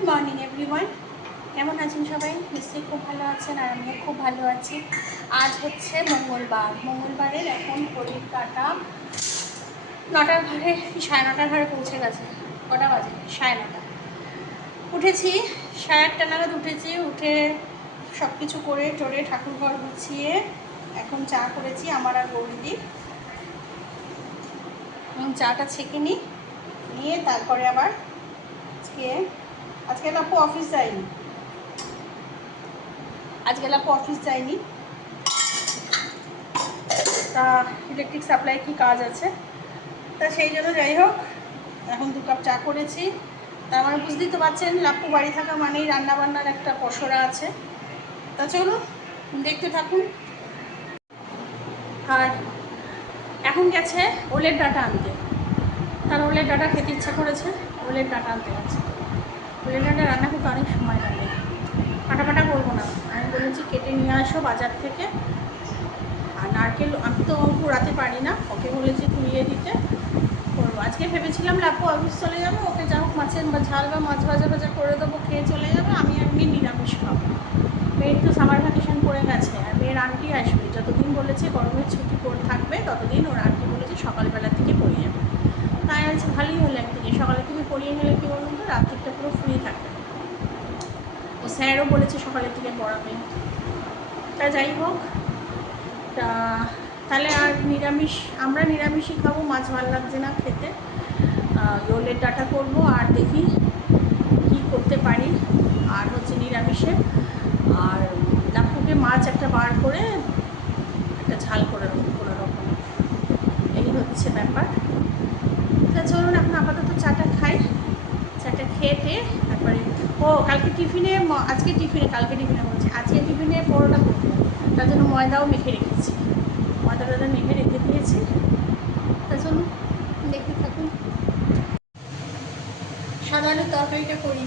Good morning everyone কেমন আছেন সবাই? নিশ্চয়ই খুব ভালো আছেন আর আমিও খুব ভালো আছি। আজ হচ্ছে মঙ্গলবার। মঙ্গলবারের এখন ঘড়ির কাটা নটার ঘরে, সাড়ে নটার ঘরে পৌঁছে গেছে। কটা বাজে? সাড়ে নটা। উঠেছি, সাড়ে আটটা নাগাদ উঠেছি। উঠে সব কিছু করে টোরে ঠাকুর ঘর গুছিয়ে এখন চা করেছি আমার আর গৌরীদি চাটা ছেঁকে নিই, নিয়ে তারপরে আবার আজকে আজকে আপু অফিস যায়নি আজকে আপু অফিস যায়নি তা ইলেকট্রিক সাপ্লাই কি কাজ আছে? তা সেই জন্য যাই হোক, এখন দু কাপ চা করেছি। তার মানে বুঝতেই তো পারছেন, লাপ্পু বাড়ি থাকা মানেই রান্নাবান্নার একটা পসরা আছে। তা চলুন, দেখতে থাকুন। আর এখন গেছে ওলের ডাটা আনতে। তার ওলের ডাটা খেতে ইচ্ছা করেছে, ওলের ডাটা আনতে গেছে। ওলের রান্না করতে অনেক সময় লাগে। ফাটা ফাটা করব না। আমি বলেছি কেটে নিয়ে আসো বাজার থেকে। আর নারকেল আমি তো পোড়াতে পারি না। ওকে বলেছি কুড়িয়ে দিতে। করব। আজকে ভেবেছিলাম লাপু অফিস চলে যাব। ওকে যা হোক মাছের ঝাল বা মাছ ভাজা ভাজা করে দেবো, খেয়ে চলে যাবে। আমি এমনি নিরামিষ খাব। মেয়ের তো সামার ভ্যাকেশন পড়ে গেছে। আর মেয়ের আন্টি আসবে। যতদিন বলেছে গরমের ছুটি পড়ে থাকবে, ততদিন ওর আন্টি বলেছে সকালবেলা থেকে তাই আছে ভালোই হলো একদিকে সকালে তুমি পড়িয়ে নিলে কি বলুন তো, রাত্রিটা পুরো ফ্রি থাকে। ও স্যারও বলেছে সকালের থেকে পড়াবে। তা যাই হোক, তা তাহলে আর নিরামিষ, আমরা নিরামিষই খাব, মাছ ভালো লাগছে না খেতে। রোলের ডাটা করব আর দেখি কি করতে পারি। আর হচ্ছে নিরামিষে। আর লাপুকে মাছ একটা বার করে একটা ঝাল করে দেবো কোনো রকম এই হচ্ছে ব্যাপার তা চলুন এখন আপাতত চাটা খাই চাটা খেয়ে টেয়ে তারপরে, ও, কালকে টিফিনে আজকে টিফিনে, কালকে টিফিনে বলছি, আজকে টিফিনে পরোটা করব। তার জন্য ময়দাও মেখে রেখেছি। ময়দা টয়দা মেখে রেখে দিয়েছি। তার জন্য দেখতে থাকুন। আলুর তরকারিটা করি।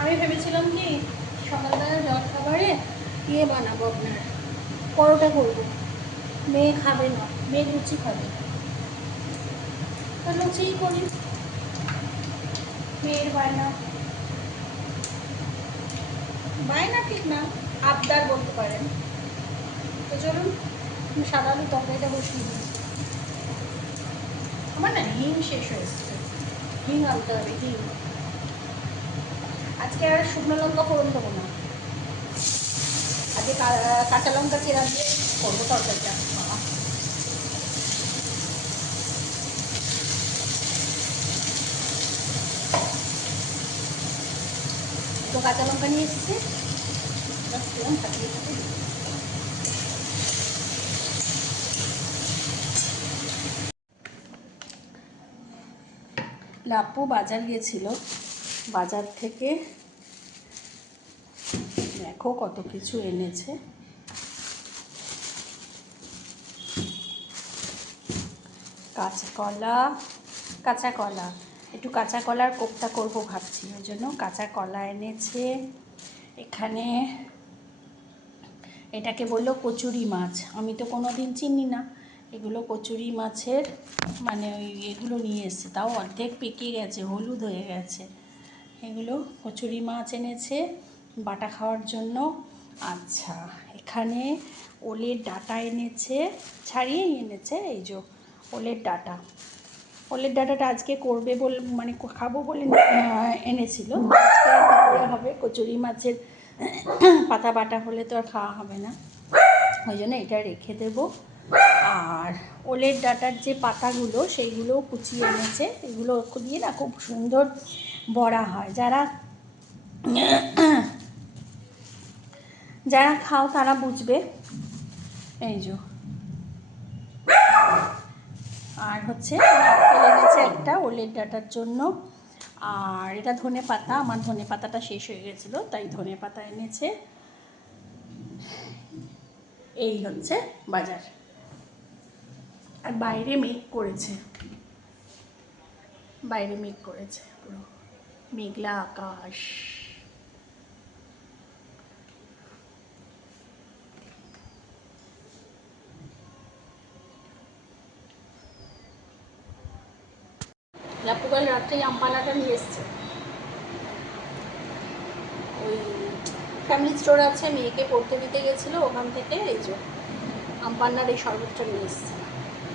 আমি ভেবেছিলাম কি, সকালবেলা জল খাবারে ইয়ে বানাবো আপনার, পরোটা করব। মেয়ে খাবে না, মেয়ে লুচি খাবে। তা লুচিই করি। মেয়ের বায়না? বায়না ঠিক না, আবদার বলতে পারেন। তো চলুন, আমি সাদা আলু তরকারিটা বসিয়ে দিই আমার না হিং শেষ হয়ে এসছে। হিং আনতে হবে, হিং। আজকে আর শুকনো লঙ্কা ফোড়ন দেবো না। আজকে কাঁচা লঙ্কা চেরা দিয়ে করব তরকারিটা বাবা তো কাঁচা লঙ্কা নিয়ে এসেছে। দিই। লাপু বাজার গিয়েছিল। বাজার থেকে দেখো কত কিছু এনেছে। কাঁচা কলা কাঁচা কলা। একটু কাঁচা কলার কোপ্তা করব ভাবছি, ওই জন্য কাঁচা কলা এনেছে। এখানে এটাকে বলল কচুরি মাছ। আমি তো কোনো দিন চিনি না, এগুলো কচুরি মাছের মানে ওই এগুলো নিয়ে এসছে, তাও অর্ধেক পেকে গেছে, হলুদ হয়ে গেছে। এগুলো কচুরি মাছ এনেছে বাটা খাওয়ার জন্য। আচ্ছা এখানে ওলের ডাটা এনেছে, ছাড়িয়েই এনেছে, এই যে ওলের ডাটা। ওলের ডাটাটা আজকে করবে বলে মানে খাব বলে এনেছিল। হবে? কচুরি মাছের পাতা বাটা হলে তো আর খাওয়া হবে না। ওই জন্য এটা রেখে দেব। আর ওলের ডাটার যে পাতাগুলো, সেইগুলোও কুচিয়ে এনেছে। এগুলো দিয়ে না খুব সুন্দর বড়া হয়। যারা যারা খাও তারা বুঝবে। এই যে। আর হচ্ছে এনেছে একটা ওলের ডাটার জন্য। আর এটা ধনে পাতা, আমার ধনে পাতাটা শেষ হয়ে গেছিল, তাই ধনে পাতা এনেছে। এই হচ্ছে বাজার। আর বাইরে মেঘ করেছে। বাইরে মেঘ করেছে পুরো। মেঘলা আকাশ। লাপু রাত্রে আমপানাটা নিয়ে এসছে। ওই ফ্যামিলি স্টোর আছে, মেয়েকে পড়তে দিতে গেছিল ওখান থেকে, এই যে আমপান্নার এই শরবতটা নিয়ে এসছে।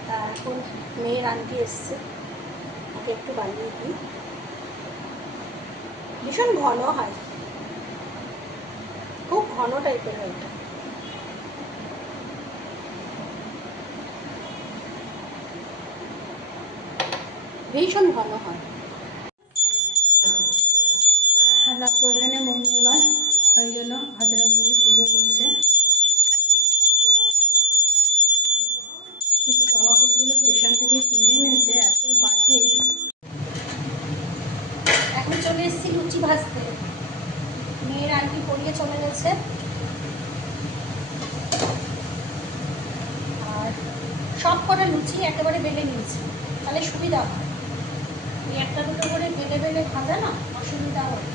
তা এখন মেয়ের আন্টি এসছে, ওকে একটু বানিয়ে দিই। ভীষণ ঘন হয়। খুব ঘন টাইপের হয় এটা। ভীষণ ঘন হয় হালা এখানে মঙ্গলবার ওই জন্য হাজারাবলি পুজো করছে কিন্তু জবা ফুলগুলো স্টেশন থেকে কিনে এনেছে এত বাজে এখন চলে এসেছি লুচি ভাজতে মেয়ের আন্টি পড়িয়ে চলে গেছে আর সব কটা লুচি একেবারে বেলে নিয়েছি তাহলে সুবিধা হয় এই একটা দুটো করে বেলে বেলে ভাজা না অসুবিধা হয়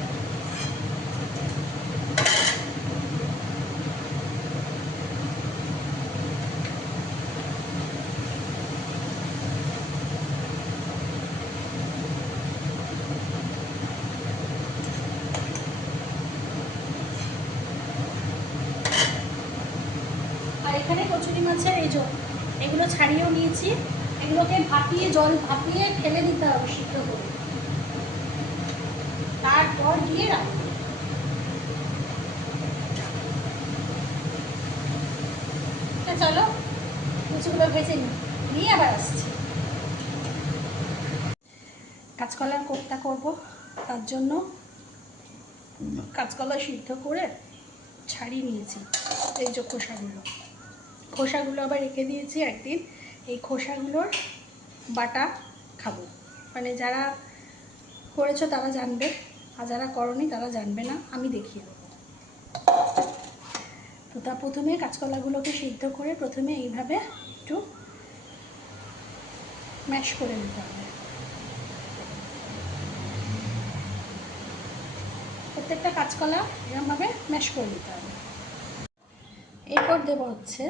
আর কচুরি মাছের এই জল এগুলো ছাড়িয়েও নিয়েছি। এগুলোকে ভাপিয়ে জল ভাপিয়ে ফেলে দিতে হবে সিদ্ধ করে। তারপর দিয়ে রাখব চলো লুচিগুলো ভেজে নিই। নিয়ে আবার আসছি। কাঁচকলার কোপ্তা করব তার জন্য কাঁচকলা সিদ্ধ করে ছাড়িয়ে নিয়েছি এই যে খোসাগুলো। খোসাগুলো আবার রেখে দিয়েছি একদিন। এই খোসাগুলোর বাটা খাব। মানে যারা করেছ তারা জানবে, আর যারা করনি তারা জানবে না, আমি দেখিয়ে দেবো। তো তা প্রথমে কাঁচকলাগুলোকে সিদ্ধ করে প্রথমে এইভাবে একটু ম্যাশ করে নিতে হবে। প্রত্যেকটা কাঁচকলা এরকমভাবে ম্যাশ করে নিতে হবে। এরপর দেবো হচ্ছে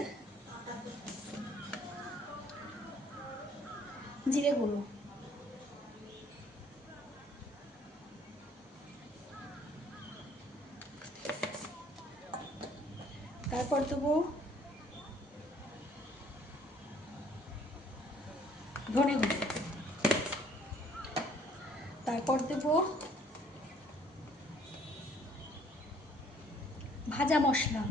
জিরে গুঁড়ো তারপর দেবো ধনে গুঁড়ো তারপর দেবো ভাজা মশলা।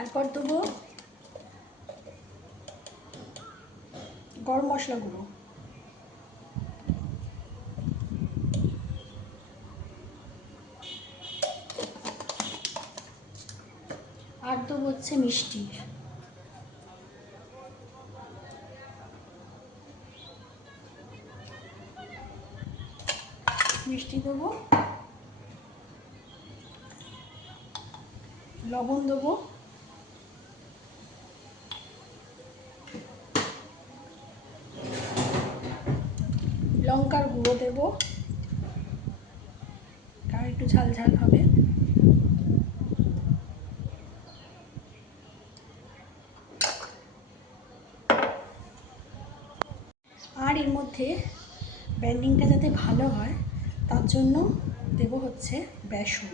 তারপর দেবো গরম মশলা গুঁড়ো। আর দেবো হচ্ছে মিষ্টি। মিষ্টি দেবো। লবণ দেবো লঙ্কার গুঁড়ো দেব। কারণ একটু ঝাল ঝাল হবে। আর এর মধ্যে ব্যান্ডিংটা যাতে ভালো হয়, তার জন্য দেব হচ্ছে বেসন।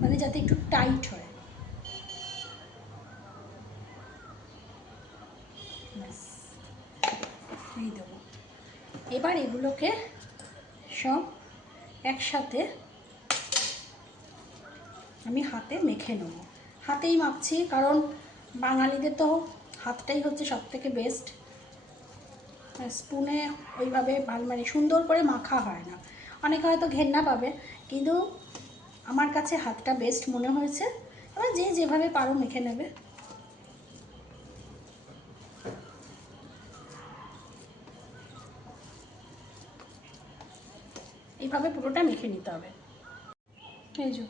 মানে যাতে একটু টাইট হয় ব্যাস এই দেবো এবার এগুলোকে সব একসাথে আমি হাতে মেখে নেব। হাতেই মাখছি, কারণ বাঙালিদের তো হাতটাই হচ্ছে সব থেকে বেস্ট স্পুনে ওইভাবে মানে সুন্দর করে মাখা হয় না। অনেকে হয়তো ঘেন্না পাবে, কিন্তু আমার কাছে হাতটা বেস্ট মনে হয়েছে। এবার যে যেভাবে পারো মেখে নেবে। এইভাবে পুরোটা মেখে নিতে হবে। এই যে,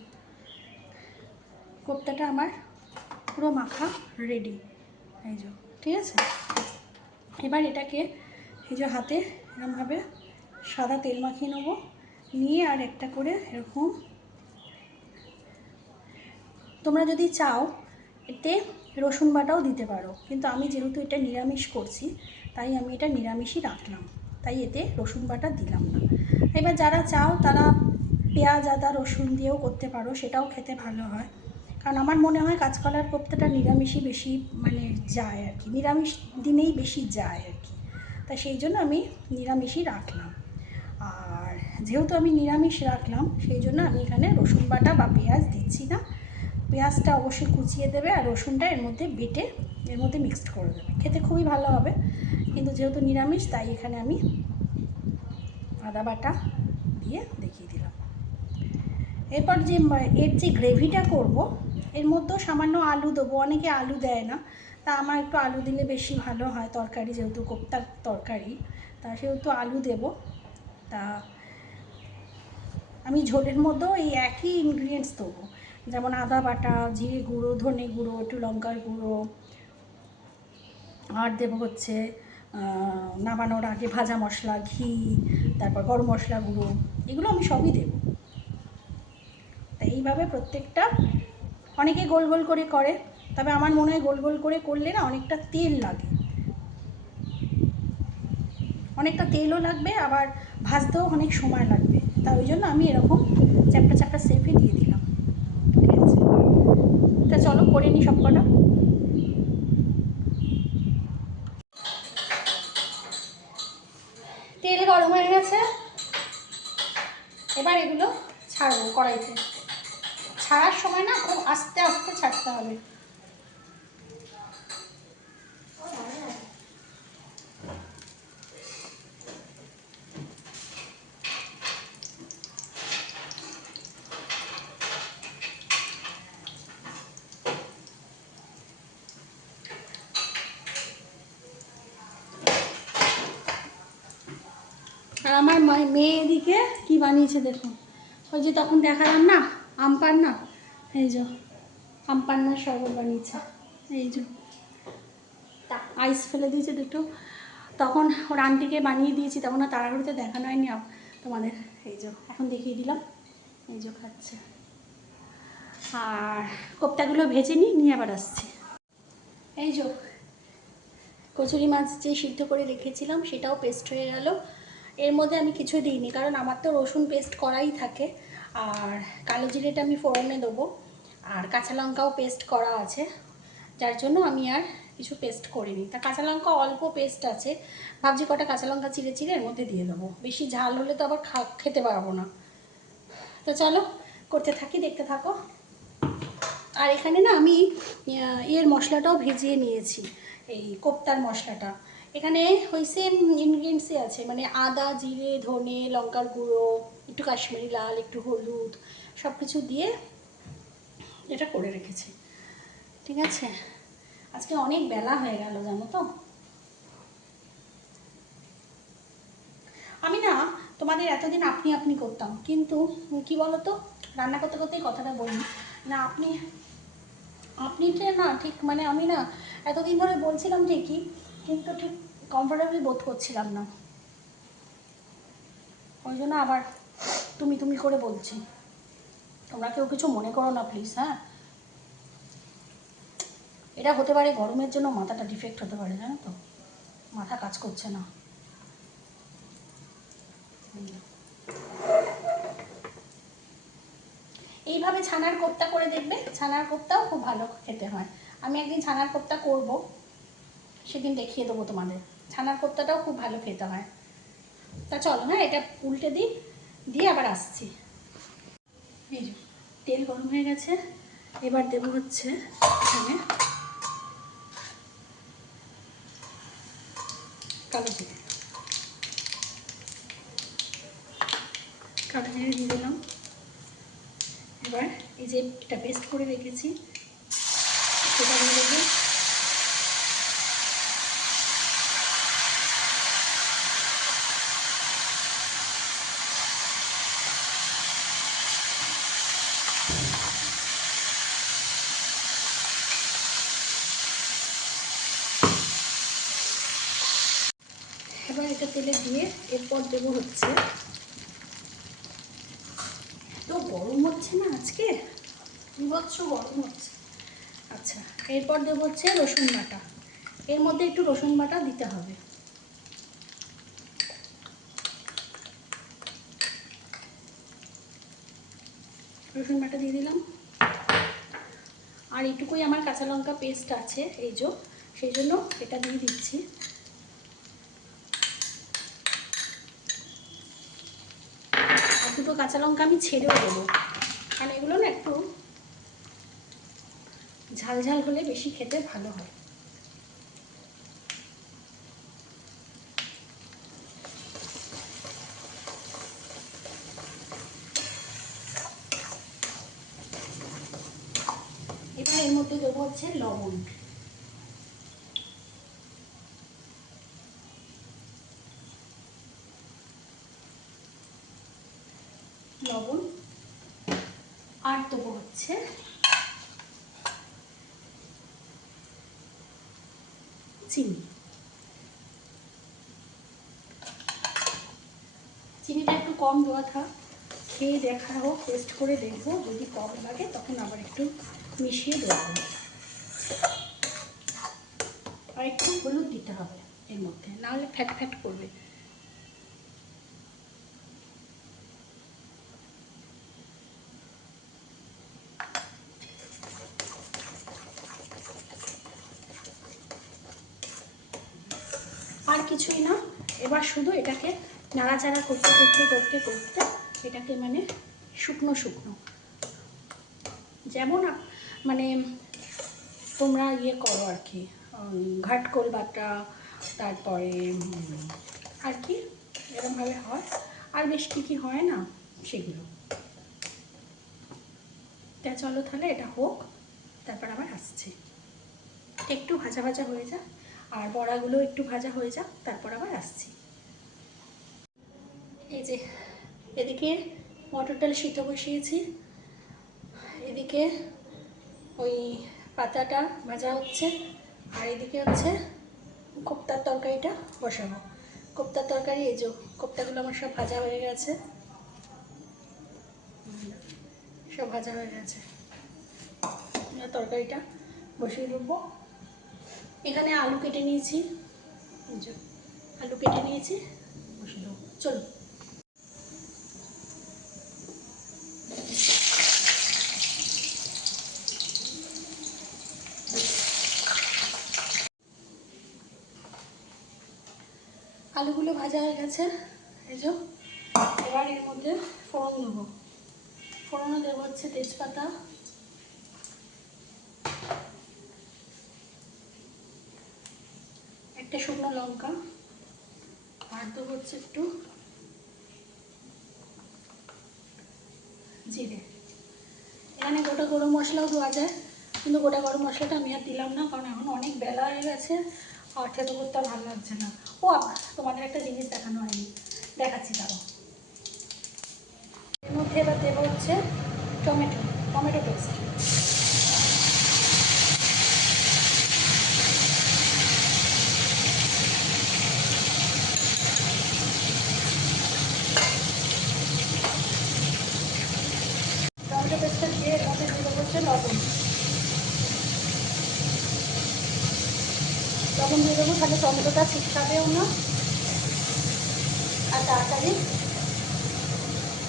কোপ্তাটা আমার পুরো মাখা রেডি এই যে, ঠিক আছে? এবার এটাকে এই যে হাতে এরকমভাবে সাদা তেল মাখিয়ে নেব। নিয়ে আর একটা করে এরকম তোমরা যদি চাও, এতে রসুন বাটাও দিতে পারো। কিন্তু আমি যেহেতু এটা নিরামিষ করছি, তাই আমি এটা নিরামিষই রাখলাম। তাই এতে রসুন বাটা দিলাম না। এবার যারা চাও, তারা পেঁয়াজ, আদা, রসুন দিয়েও করতে পারো, সেটাও খেতে ভালো হয়। কারণ আমার মনে হয় কাঁচকলার কোপ্তাটা নিরামিষই বেশি মানে যায় আর কি। নিরামিষ দিনেই বেশি যায় আর কি। তা সেই জন্য আমি নিরামিষই রাখলাম। আর যেহেতু আমি নিরামিষ রাখলাম, সেই জন্য আমি এখানে রসুন বাটা বা পেঁয়াজ দিচ্ছি না। পেঁয়াজটা অবশ্যই কুচিয়ে দেবে আর রসুনটা এর মধ্যে বেটে, এর মধ্যে মিক্সড করে দেবে। খেতে খুবই ভালো হবে। কিন্তু যেহেতু নিরামিষ, তাই এখানে আমি আদা বাটা দিয়ে দেখিয়ে দিলাম। এরপর যে এর যে গ্রেভিটা করব, এর মধ্যেও সামান্য আলু দেবো। অনেকে আলু দেয় না, তা আমার একটু আলু দিলে বেশি ভালো হয়। তরকারি যেহেতু, কোপ্তার তরকারি, তা সেহেতু আলু দেব। তা আমি ঝোলের মধ্যেও এই একই ইনগ্রিডিয়েন্টস দেবো। যেমন আদা বাটা, জিরে গুঁড়ো, ধনে গুঁড়ো, একটু লঙ্কার গুঁড়ো, আর দেবো হচ্ছে নামানোর আগে ভাজা মশলা, ঘি, তারপর গরম মশলা গুঁড়ো, এগুলো আমি সবই দেবো। তা এইভাবে প্রত্যেকটা অনেকে গোল গোল করে করে, তবে আমার মনে হয় গোল গোল করে করলে না অনেকটা তেল লাগে। অনেকটা তেলও লাগবে, আবার ভাজতেও অনেক সময় লাগবে। তা ওই জন্য আমি এরকম চ্যাপটা চ্যাপটা সেফে দিয়ে দিলাম। ঠিক আছে? তা চলো, করে নিই সব কটা তেল গরম হয়ে গেছে এবার এগুলো ছাড়বো কড়াইতে ছাড়ার সময় না খুব আস্তে আস্তে ছাড়তে হবে। আমার মেয়ে এদিকে কি বানিয়েছে দেখুন। তখন দেখালাম না, আম পান্না এই যে, আম পান্নার শরবত বানিয়েছে। এই যে, আইস ফেলে দিয়েছে দুটো। তখন ওর আন্টিকে বানিয়ে দিয়েছি, তখন আর তাড়াহুড়িতে দেখানো হয়নি তোমাদের, এই যে, এখন দেখিয়ে দিলাম। এই যে, খাচ্ছে। আর কোপ্তাগুলো ভেজে নিই নিয়ে আবার আসছি। এই যে, কচুরি মাছ যে সিদ্ধ করে রেখেছিলাম, সেটাও পেস্ট হয়ে গেল। এর মধ্যে আমি কিছু দিইনি, কারণ আমার তো রসুন পেস্ট করাই থাকে। আর কালো জিরেটা আমি ফোড়নে দেবো। আর কাঁচা লঙ্কাও পেস্ট করা আছে। যার জন্য আমি আর কিছু পেস্ট করিনি। তা কাঁচা লঙ্কা অল্প পেস্ট আছে। ভাবছি কটা কাঁচা লঙ্কা চিড়ে চিড়ে এর মধ্যে দিয়ে দেবো। বেশি ঝাল হলে তো আবার খা খেতে পারব না। তো চলো, করতে থাকি, দেখতে থাকো। আর এখানে না আমি ইয়ের মশলাটাও ভেজিয়ে নিয়েছি। এই কোপ্তার মশলাটা। এখানে ওই সেম ইনগ্রিডিয়েন্টসই আছে মানে আদা, জিরে, ধনে, লঙ্কার গুঁড়ো, একটু কাশ্মীরি লাল, একটু হলুদ সব কিছু দিয়ে এটা করে রেখেছি। ঠিক আছে? আজকে অনেক বেলা হয়ে গেল, জানো তো? আমি না তোমাদের এতদিন আপনি আপনি করতাম, কিন্তু কি বলো তো রান্না করতে করতেই কথাটা বলি। না, আপনি আপনিটা না ঠিক মানে আমি না এতদিন ধরে বলছিলাম ঠিকই, কিন্তু ঠিক কমফোর্টেবল বোধ করছিলাম না। ওই জন্য আবার তুমি তুমি করে বলছি। তোমরা কেউ কিছু মনে করো না প্লিজ হ্যাঁ? এটা হতে পারে গরমের জন্য মাথাটা ডিফেক্ট হতে পারে, জানো তো? মাথা কাজ করছে না। এইভাবে ছানার কোপ্তা করে দেখবে? ছানার কোপ্তাও খুব ভালো খেতে হয়। আমি একদিন ছানার কোপ্তা করব, সেদিন দেখিয়ে দেবো তোমাদের। ছানার কোপ্তাটাও খুব ভালো খেতে হয়। তা চলো হ্যাঁ এটা উল্টে দিই, দিয়ে আবার আসছি। তেল গরম হয়ে গেছে, এবার দেবো হচ্ছে এখানে কালো জিরে। কালো জিরে দিয়ে দিলাম। এবার এই যে এটা পেস্ট করে রেখেছি, সেটা দিয়ে দেবো এবার এটা তেলে দিয়ে এরপর দেবো হচ্ছে তো গরম হচ্ছে না আজকে? বিভৎস গরম হচ্ছে। আচ্ছা এরপর দেবো হচ্ছে রসুন বাটা। এর মধ্যে একটু রসুন বাটা দিতে হবে। রসুন বাটা দিয়ে দিলাম। আর এটুকুই আমার কাঁচা লঙ্কা পেস্ট আছে, এই যে, সেই জন্য এটা দিয়ে দিচ্ছি আর দুটো কাঁচা লঙ্কা আমি ছেড়েও দেবো। কারণ এগুলো না একটু ঝাল ঝাল হলে বেশি খেতে ভালো হয়। এবার এর মধ্যে দেবো হচ্ছে লবণ। লবণ আর দেবো হচ্ছে চিনি। চিনিটা একটু কম দেওয়া থাক, খেয়ে দেখা হোক টেস্ট করে দেখব, যদি কম লাগে তখন আবার একটু মিশিয়ে দেওয়া হবে। আর একটু হলুদ দিতে হবে এর মধ্যে, নাহলে ফ্যাট ফ্যাট করবে আর কিছুই না। এবার শুধু এটাকে নাড়াচাড়া করতে করতে করতে করতে এটাকে মানে শুকনো শুকনো। যেমন মানে তোমরা ইয়ে করো আর কি ঘাটকোল বাটা তারপরে আর কি এরকমভাবে হয়। আর বেশ কী কী হয় না, সেগুলো। তা চলো তাহলে এটা হোক, তারপর আবার আসছে। একটু ভাজা ভাজা হয়ে যাক। আর বড়াগুলো একটু ভাজা হয়ে যাক, তারপর আবার আসছি। এই যে, এদিকে মটর ডাল সিদ্ধ বসিয়েছি। এদিকে ওই পাতাটা ভাজা হচ্ছে, আর এদিকে হচ্ছে কোপ্তার তরকারিটা বসাবো। কোপ্তার তরকারি, এই যে কোপ্তাগুলো আমার সব ভাজা হয়ে গেছে। সব ভাজা হয়ে গেছে। তরকারিটা বসিয়ে দেবো। এখানে আলু কেটে নিয়েছি। আলু কেটে নিয়েছি। চলো। আলুগুলো ভাজা হয়ে গেছে। এই যে, এবার এর মধ্যে ফোড়ন দেবো। ফোড়নে দেবো হচ্ছে তেজপাতা একটা শুকনো লঙ্কা, আর তো হচ্ছে একটু জিরে। এখানে গোটা গরম মশলাও দেওয়া যায়, কিন্তু গোটা গরম মশলাটা আমি আর দিলাম না, কারণ এখন অনেক বেলা হয়ে গেছে, আর খেতে করতে ভালো লাগছে না। ও তোমাদের একটা জিনিস দেখানো হয়নি। দেখাচ্ছি দাঁড়ো এর মধ্যে এবার দেবো হচ্ছে টমেটো টমেটো পেস্ট টমেটো পেস্টটা দিয়ে এর মধ্যে দিয়ে দেবো হচ্ছে লবণ লবণ দিয়ে দেবো তাহলে টমেটোটা ছিটকাবেও না। আর তাড়াতাড়ি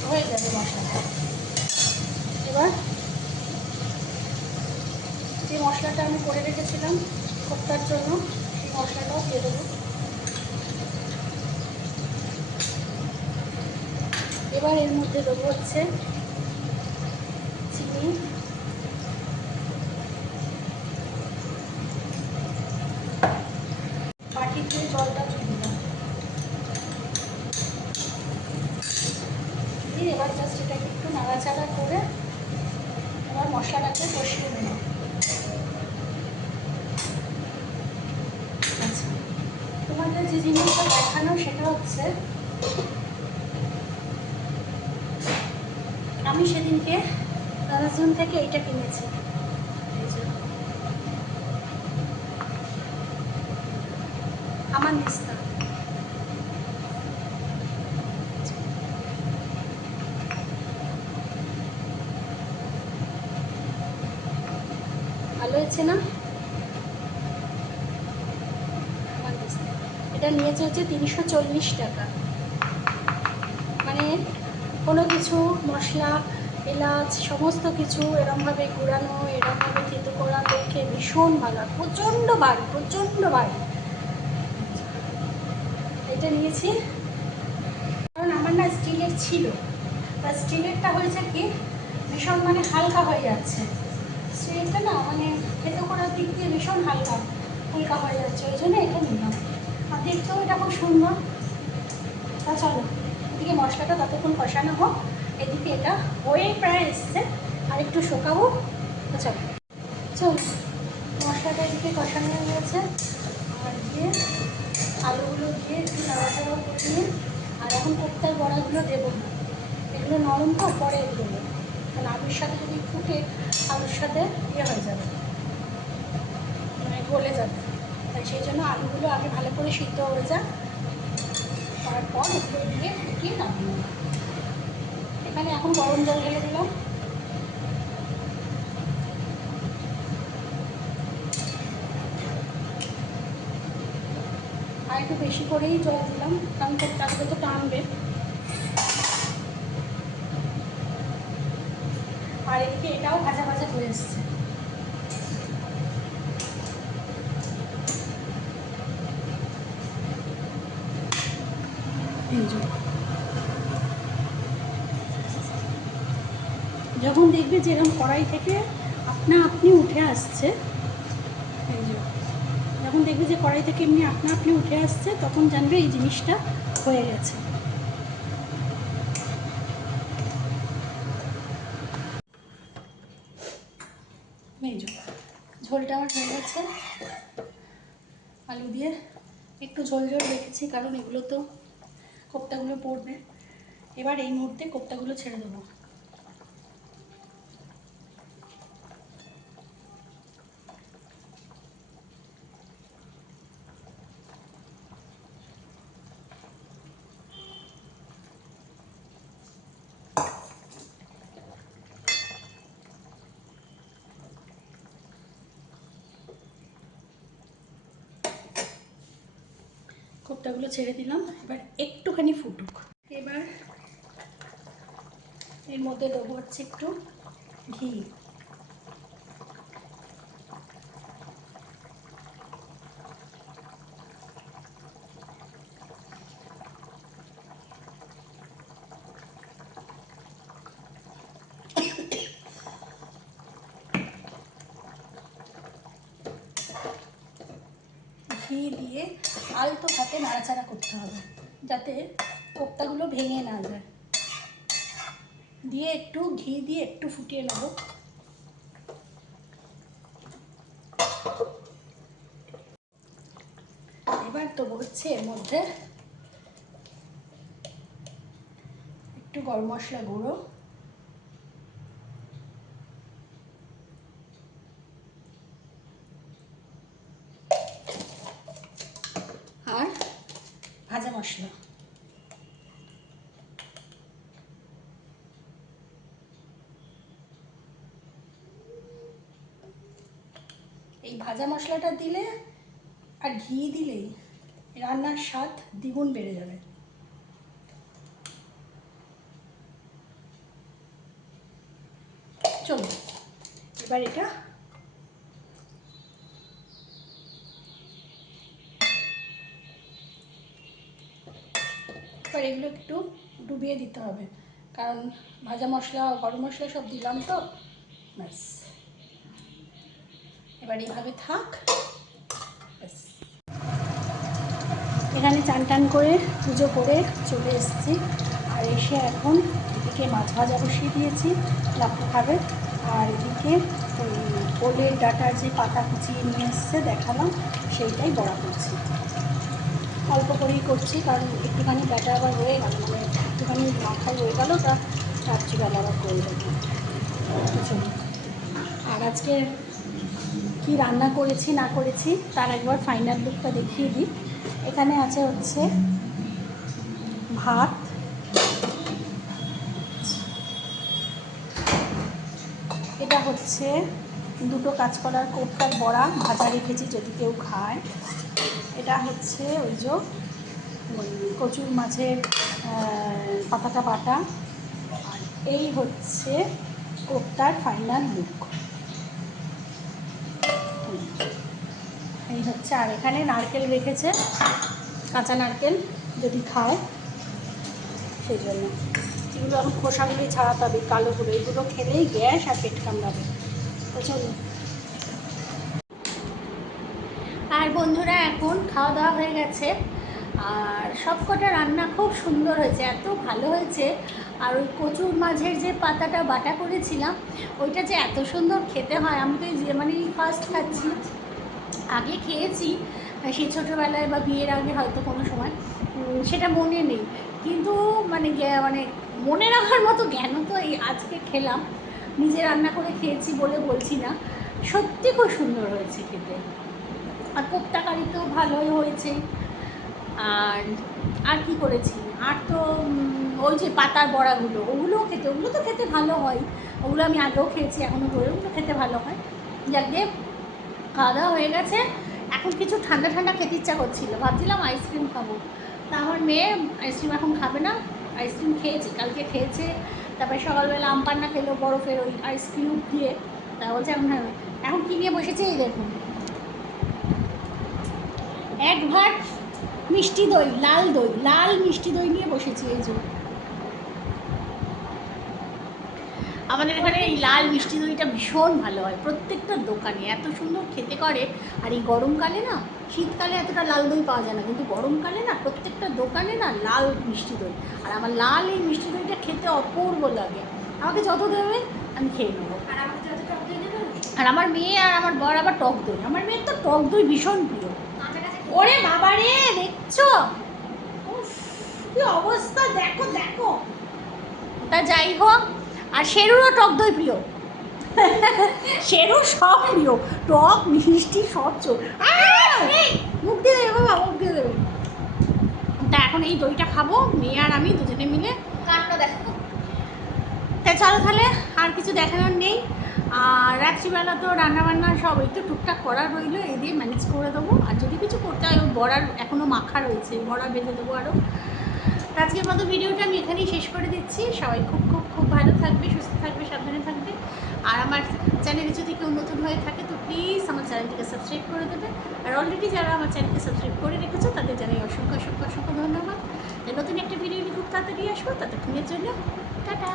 হয়ে যাবে মশলাটা। এবার যে মশলাটা আমি করে রেখেছিলাম কোপ্তার জন্য, সেই মশলাটাও দিয়ে দেবো। এবার এর মধ্যে দেবো হচ্ছে চিনি বাটিতে জলটা দিয়ে দিলাম দিয়ে এবার জাস্ট এটাকে একটু নাড়াচাড়া করে এবার মশলাটাকে কষিয়ে দেবো আচ্ছা তোমাদের যে জিনিসটা দেখানো সেটা হচ্ছে আমি সেদিনকে অ্যামাজন থেকে এইটা কিনেছি। আমার নিস্তা। দেখছে না? এটা নিয়েছে হচ্ছে তিনশো চল্লিশ টাকা। মানে কোনো কিছু মশলা এলাচ, সমস্ত কিছু এরমভাবে গুঁড়ানো, এরমভাবে থেতু করা দেখে ভীষণ ভালো প্রচণ্ড বাড়ি প্রচণ্ড বাড়ি। এটা নিয়েছি। কারণ আমার না স্টিলের ছিল। তা স্টিলেরটা হয়েছে কি, ভীষণ মানে হালকা হয়ে যাচ্ছে। স্টিলেরটা না মানে থেতু করার দিক দিয়ে ভীষণ হালকা হালকা হয়ে যাচ্ছে। ওই জন্য এটা নিলাম। আর দেখতেও এটা খুব সুন্দর। তা চলো, এদিকে মশলাটা ততক্ষণ কষানো হোক। এদিকে এটা হয়ে প্রায় এসছে, আর একটু শোকাবো। তো চলো মশলাটা এদিকে কষানো হয়ে গেছে আর দিয়ে আলুগুলো দিয়ে একটু নাড়াচাড়া করে আর এখন কোপ্তার বড়াগুলো দেবো। না এগুলো নরম তো, পরে দেবো। কারণ আলুর সাথে যদি ফুটে, আলুর সাথে ইয়ে হয়ে যাবে। মানে গলে যাবে। তাই সেই জন্য আলুগুলো আগে ভালো করে সিদ্ধ হয়ে যায় তারপর এগুলো দিয়ে ফুটিয়ে নামিয়ে। এখানে এখন গরম জল ঢেলে দিলাম। আর একটু বেশি করেই জল দিলাম, কারণ তারপরে তো টানবে। আর এদিকে এটাও ভাজা ভাজা হয়ে এসছে এই যে। যখন যে এরকম কড়াই থেকে আপনা আপনি উঠে আসছে। এই যে, যখন দেখবে যে কড়াই থেকে এমনি আপনা আপনি উঠে আসছে, তখন জানবে এই জিনিসটা হয়ে গেছে। ঝোলটা আমার হয়ে গেছে। আলু দিয়ে একটু ঝোল ঝোল রেখেছি, কারণ এগুলো তো কোপ্তাগুলো পড়বে। এবার এই মুহূর্তে কোপ্তাগুলো ছেড়ে দেবো। কোপ্তাগুলো ছেড়ে দিলাম এবার একটুখানি ফুটুক। এবার এর মধ্যে দেবো হচ্ছে একটু ঘি দিয়ে আলতো হাতে নাড়াচাড়া করতে হবে, যাতে কোপ্তাগুলো ভেঙে না যায়। দিয়ে একটু ঘি দিয়ে একটু ফুটিয়ে নেব। এবার তো হচ্ছে এর মধ্যে একটু গরম মশলা গুঁড়ো আর ভাজা মশলা এই ভাজা মশলাটা দিলে আর ঘি দিলেই রান্নার স্বাদ দ্বিগুণ বেড়ে যাবে। চলো এবার এটা এগুলো একটু ডুবিয়ে দিতে হবে। কারণ ভাজা মশলা, গরম মশলা সব দিলাম তো। ব্যাস। এবার এইভাবে থাক। ব্যাস। এখানে চান টান করে পুজো করে চলে এসেছি। আর এসে এখন এদিকে মাছ ভাজা বসিয়ে দিয়েছি লাপ্পু খাবে আর এদিকে ওই ওলের ডাটার যে পাতা কুচিয়ে নিয়ে এসছে দেখালাম, সেইটাই বড়া করছি। অল্প করেই করছি, কারণ একটুখানি ডাটা আবার হয়ে গেল মানে একটুখানি মাথায় হয়ে গেল, তা রাত্রিবেলা আবার করে দেবো। আর আজকে কি রান্না করেছি, না করেছি, তার একবার ফাইনাল লুকটা দেখিয়ে দিই। এখানে আছে হচ্ছে ভাত, এটা হচ্ছে দুটো কাঁচকলার কোপ্তার বড়া, ভাজা রেখেছি যদি কেউ খায়। এটা হচ্ছে ওই যে কচুর মাছের পাতাটা বাটা। এই হচ্ছে কোপ্তার ফাইনাল লুক এই হচ্ছে, আর এখানে নারকেল রেখেছে, কাঁচা নারকেল, যদি খায় সেই জন্য। এগুলো এখন খোসাগুলি ছাড়াতে হবে কালোগুলো এগুলো খেলেই গ্যাস আর পেট কামড়াবে। তো চলুন আর বন্ধুরা, এখন খাওয়া দাওয়া হয়ে গেছে। আর সব কটা রান্না খুব সুন্দর হয়েছে, এত ভালো হয়েছে। আর ওই কচুর মাঝের যে পাতাটা বাটা করেছিলাম, ওইটা যে এত সুন্দর খেতে হয়। আমি তো মানে ফার্স্ট খাচ্ছি, আগে খেয়েছি সেই ছোটোবেলায় বা বিয়ের আগে হয়তো কোনো সময় সেটা মনে নেই। কিন্তু মানে মানে মনে রাখার মতো জ্ঞান তো এই আজকে খেলাম। নিজে রান্না করে খেয়েছি বলে বলছি না। সত্যি খুব সুন্দর হয়েছে খেতে। আর কোপ্তা কারি তো ভালোই হয়েছে। আর আর কি করেছি? আর তো ওই যে পাতার বড়াগুলো, ওগুলোও খেতে, ওগুলো তো খেতে ভালো হয়। ওগুলো আমি আগেও খেয়েছি এখনও ধরে ওগুলো খেতে ভালো হয়। যাক দিয়ে খাওয়া দাওয়া হয়ে গেছে। এখন কিছু ঠান্ডা ঠান্ডা খেতে ইচ্ছা করছিল, ভাবছিলাম আইসক্রিম খাব। তা আমার মেয়ে আইসক্রিম এখন খাবে না, আইসক্রিম খেয়েছে, কালকে খেয়েছে। তারপরে সকালবেলা আম পান্না খেলো বরফের ওই আইসক্রিম দিয়ে। তা বলছে এখন এখন কী নিয়ে বসেছে এই দেখুন। এক ভাট মিষ্টি দই লাল দই লাল মিষ্টি দই নিয়ে বসেছি এই যে। আমাদের এখানে এই লাল মিষ্টি দইটা ভীষণ ভালো হয় প্রত্যেকটা দোকানে এত সুন্দর খেতে করে আর এই গরমকালে না শীতকালে এতটা লাল দই পাওয়া যায় না কিন্তু গরমকালে না প্রত্যেকটা দোকানে না লাল মিষ্টি দই আর আমার লাল এই মিষ্টি দইটা খেতে অপূর্ব লাগে। আমাকে যত দেবে আমি খেয়ে নেব। আর আমার মেয়ে আর আমার বর আবার টক দই আমার মেয়ের তো টক দই ভীষণ প্রিয়। বাবা রে দেখছ কি অবস্থা? দেখো দেখো। তা যাই হোক আর শেরুরও টক দই প্রিয়। শেরু সব প্রিয়। টক মিষ্টি সব চোখ মুখ দিয়ে দেবে বাবা মুখ দিয়ে দেবে। তা এখন এই দইটা খাব মেয়ে আর আমি দুজনে মিলে। কানটা দেখো তা চলো তাহলে আর কিছু দেখানোর নেই। আর রাত্রিবেলা তো রান্নাবান্না সব একটু টুকটাক করা রইল এই দিয়ে ম্যানেজ করে দেবো। আর যদি কিছু করতে হয় বড়ার এখনও মাখা রয়েছে, বড়া বেঁধে দেবো আরও আজকের মতো ভিডিওটা আমি এখানেই শেষ করে দিচ্ছি। সবাই খুব খুব খুব ভালো থাকবে, সুস্থ থাকবে, সাবধানে থাকবে। আর আমার চ্যানেলে যদি কেউ নতুন হয়ে থাকে, তো প্লিজ আমার চ্যানেলটিকে সাবস্ক্রাইব করে দেবে। আর অলরেডি যারা আমার চ্যানেলকে সাবস্ক্রাইব করে রেখেছো, তাদের জানাই অসংখ্য অসংখ্য অসংখ্য ধন্যবাদ। নতুন একটা ভিডিও নিয়ে খুব তাড়াতাড়ি আসব। ততক্ষণের জন্য, টাটা!